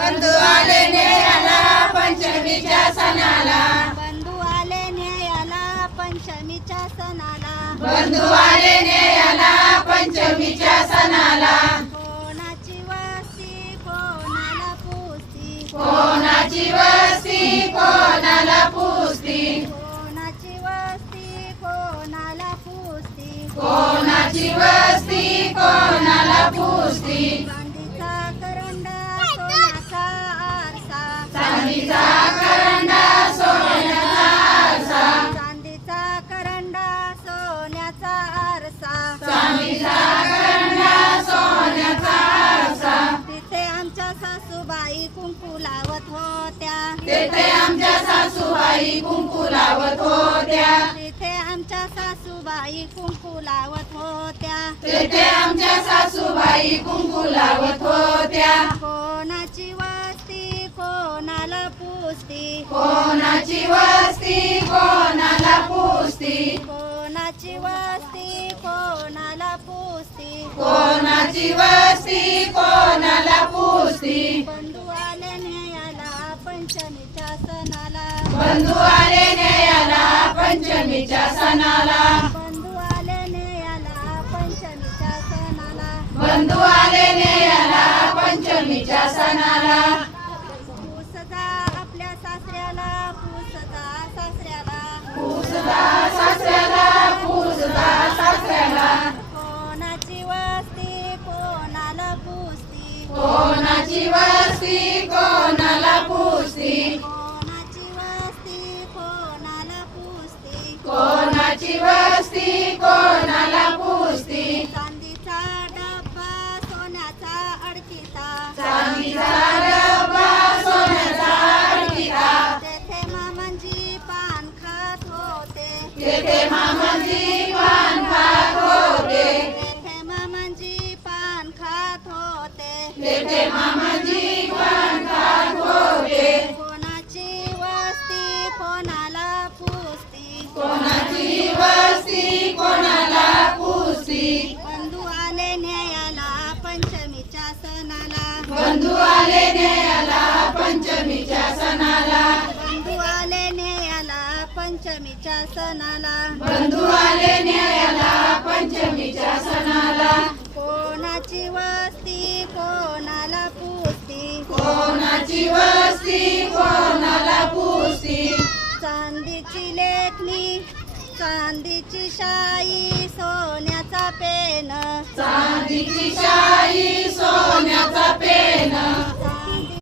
बंधू आले न्यायाला पंचमीच्या सणाला, बंधू आले न्यायाला पंचमीच्या सणाला, बंधू आले न्यायाला पंचमीच्या सणाला, कोणाची वस्ती कोणाला पुसती, कोणाची वस्ती कोणाला पुसती, कोणाची वस्ती कोणाला पुसती, कोणाची वस्ती कोणाला पुसती, चांदीचा करंडा सोन्याचा आरसा, चांदीचा करंडा सोन्याचा आरसा, चांदीचा करंडा सोन्याचा आरसा, चांदीचा करंडा सोन्याचा आरसा, तिथे आमच्या सासूबाई कुंकू लावत होत्या, तेथे आमच्या सासूबाई कुंकू लावत होत्या, तिथे आमच्या सासूबाई कुंकू लावत होत्या, तेथे आमच्या सासूबाई कुंकू लावत होत्या, कोणाची वस्ती कोणाला पुसती, कोणाची वस्ती कोणाला पुसती, कोणाची वस्ती कोणाला पुसती, कोणाची वस्ती कोणाला पुसती, बंधू आले न्यायाला पंचमीच्या सणाला, बंधू आले न्यायाला पंचमीच्या सणाला, बंधू आले न्यायाला पंचमीच्या सणाला, बंधू आले न्यायाला पंचमीच्या सणाला, पुसता आपल्या सासऱ्याला, पुसता सासऱ्याला, पुसता सासऱ्याला, पुसता सासऱ्याला, कोणाची वस्ती कोणाला पुसती, कोणाची वस्ती कोणाला पुसती, कोणाची वस्ती कोणाला पुसती, कोणाची वस्ती कोणाला पुसती, चांदीचा डब्बा सोन्याचा अडकिता, चांदीचा डबा सोन्याचा अडकिता, तेथे मामांजी पान खात होते, तेथे मामाजी पान खात होते, तेथे मामांजी पान खात होते, तेथे मामाजी पान खात होते, कोणाची वस्ती कोणाला पुसती, कोणाची वस्ती कोणाला पुसती, बंधू आले न्यायाला पंचमीच्या सणाला, बंधू आले न्यायाला पंचमीच्या सणाला, बंधू आले न्यायाला पंचमीच्या सणाला, बंधू आले न्यायाला पंचमीच्या सणाला, कोणाची वस्ती कोणाला पुसती, कोणाची वस्ती कोणाला पुसती, चांदीची लेखणी चांदीची शाई सोन्याचा पेन, चांदीची शाई सोन्याचा पेन,